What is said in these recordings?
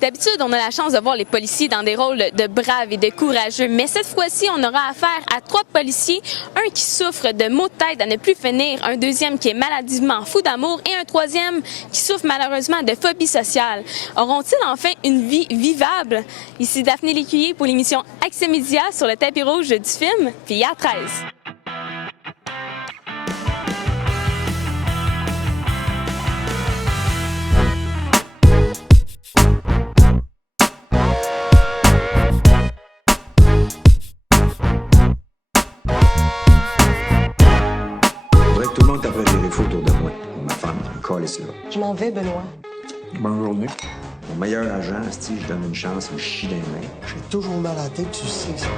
D'habitude, on a la chance de voir les policiers dans des rôles de braves et de courageux, mais cette fois-ci, on aura affaire à 3 policiers, un qui souffre de maux de tête à ne plus finir, un deuxième qui est maladivement fou d'amour et un troisième qui souffre malheureusement de phobie sociale. Auront-ils enfin une vie vivable? Ici Daphné Lécuyer pour l'émission Accès Média sur le tapis rouge du film Filière 13. Tout le monde t'a pris des photos de moi. Ma femme, encore ici là. Je m'en vais, Benoît. Bonne journée. Mon meilleur agent, si je donne une chance, il me chie dans les mains. J'ai toujours mal à la tête, tu sais que ça.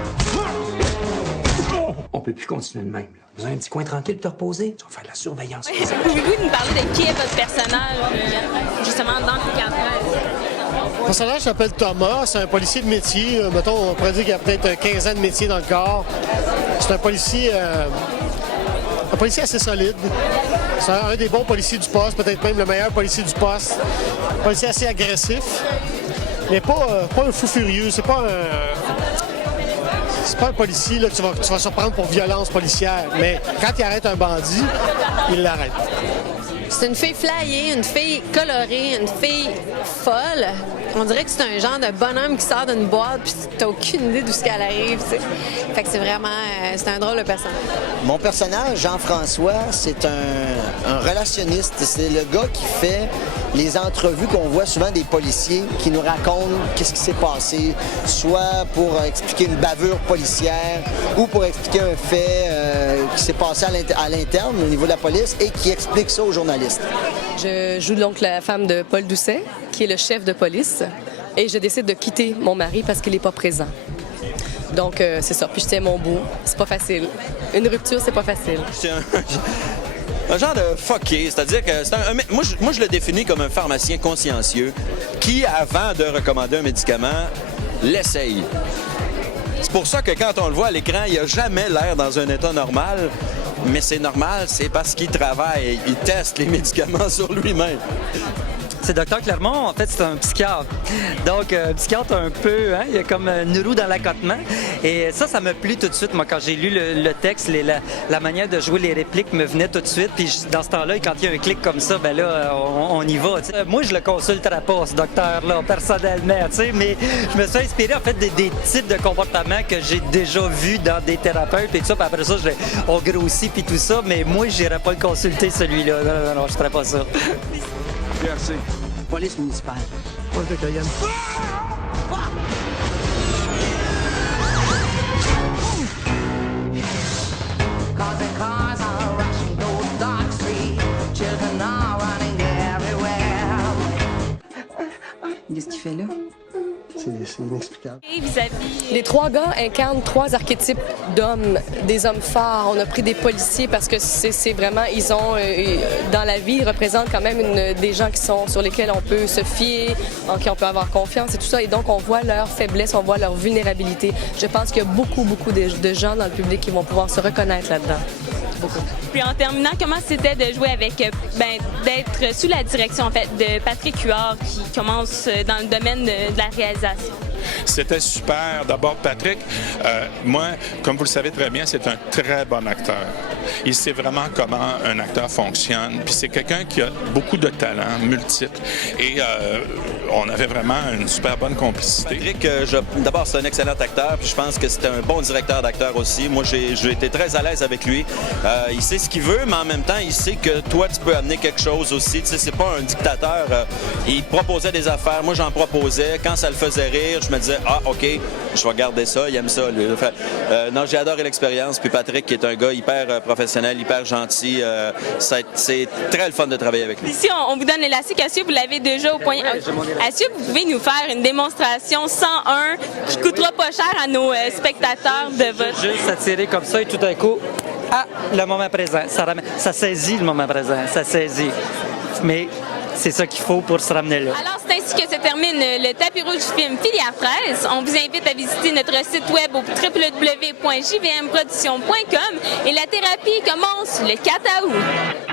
On peut plus continuer de même. Là. Vous avez un petit coin tranquille pour te reposer? Tu vas faire de la surveillance. Pouvez-vous nous parler de qui est votre personnage, justement, dans Filière 13? Le personnage s'appelle Thomas, c'est un policier de métier. Mettons, on pourrait dire qu'il y a peut-être 15 ans de métier dans le corps. C'est un policier assez solide. C'est un des bons policiers du poste, peut-être même le meilleur policier du poste. Un policier assez agressif, mais pas un fou furieux. C'est pas un policier là, que tu vas surprendre pour violence policière. Mais quand il arrête un bandit, il l'arrête. C'est une fille flyée, une fille colorée, une fille folle. On dirait que c'est un genre de bonhomme qui sort d'une boîte puis t'as aucune idée d'où ce qu'elle arrive. T'sais. Fait que c'est vraiment... c'est un drôle de personnage. Mon personnage, Jean-François, c'est un relationniste. C'est le gars qui fait les entrevues qu'on voit souvent des policiers qui nous racontent qu'est-ce qui s'est passé, soit pour expliquer une bavure policière ou pour expliquer un fait qui s'est passé à l'interne au niveau de la police et qui explique ça aux journalistes. Je joue donc la femme de Paul Doucet, qui est le chef de police, et je décide de quitter mon mari parce qu'il n'est pas présent. Donc, c'est ça. Puis je tiens mon bout. C'est pas facile. Une rupture, c'est pas facile. C'est un genre de fucké, c'est-à-dire que c'est moi, je le définis comme un pharmacien consciencieux qui, avant de recommander un médicament, l'essaye. C'est pour ça que quand on le voit à l'écran, il n'a jamais l'air dans un état normal. Mais c'est normal, c'est parce qu'il travaille, il teste les médicaments sur lui-même. C'est Dr Clermont, en fait, c'est un psychiatre. Donc, psychiatre un peu, hein, il y a comme une roue dans l'accotement. Et ça m'a plu tout de suite. Moi, quand j'ai lu le texte, la manière de jouer les répliques me venait tout de suite. Puis dans ce temps-là, quand il y a un clic comme ça, ben là, on y va. T'sais. Moi, je le consulterai pas, ce docteur-là, personnellement, tu sais, mais je me suis inspiré, en fait, des types de comportements que j'ai déjà vus dans des thérapeutes et tout ça. Puis après ça, on grossit puis tout ça, mais moi, je n'irais pas le consulter, celui-là. Non, je ne ferais pas ça. Merci. Police municipale. Pas de Cayenne. Qu'est-ce qu'il fait là? C'est inexplicable. Et vis-à-vis... Les 3 gars incarnent 3 archétypes d'hommes, des hommes forts. On a pris des policiers parce que c'est vraiment, ils ont, dans la vie, ils représentent quand même des gens sur lesquels on peut se fier, en qui on peut avoir confiance et tout ça. Et donc, on voit leur faiblesse, on voit leur vulnérabilité. Je pense qu'il y a beaucoup de gens dans le public qui vont pouvoir se reconnaître là-dedans. Beaucoup. Puis en terminant, comment c'était de jouer avec, d'être sous la direction en fait de Patrick Huard qui commence dans le domaine de la réalisation? C'était super. D'abord, Patrick, moi, comme vous le savez très bien, c'est un très bon acteur. Il sait vraiment comment un acteur fonctionne. Puis c'est quelqu'un qui a beaucoup de talent, multiples. Et on avait vraiment une super bonne complicité. Patrick, d'abord, c'est un excellent acteur. Puis je pense que c'était un bon directeur d'acteur aussi. Moi, j'ai été très à l'aise avec lui. Il sait ce qu'il veut, mais en même temps, il sait que toi, tu peux amener quelque chose aussi. Tu sais, c'est pas un dictateur. Il proposait des affaires. Moi, j'en proposais. Quand ça le faisait rire, je me disais, ah, OK, je vais garder ça. Il aime ça, lui. Non, j'ai adoré l'expérience. Puis Patrick, qui est un gars hyper professionnel, hyper gentil, c'est très le fun de travailler avec lui. Ici, on vous donne l'élastique. Est-ce que vous l'avez déjà au point? Est-ce que vous pouvez nous faire une démonstration 101 qui coûtera pas cher à nos spectateurs de votre... Juste s'attirer comme ça et tout d'un coup, le moment présent. Ça saisit le moment présent, ça saisit. Mais c'est ça qu'il faut pour se ramener là. Alors, c'est ainsi que se termine le tapis rouge du film Filière 13. On vous invite à visiter notre site web au www.jvmproduction.com et la thérapie commence le 4 août.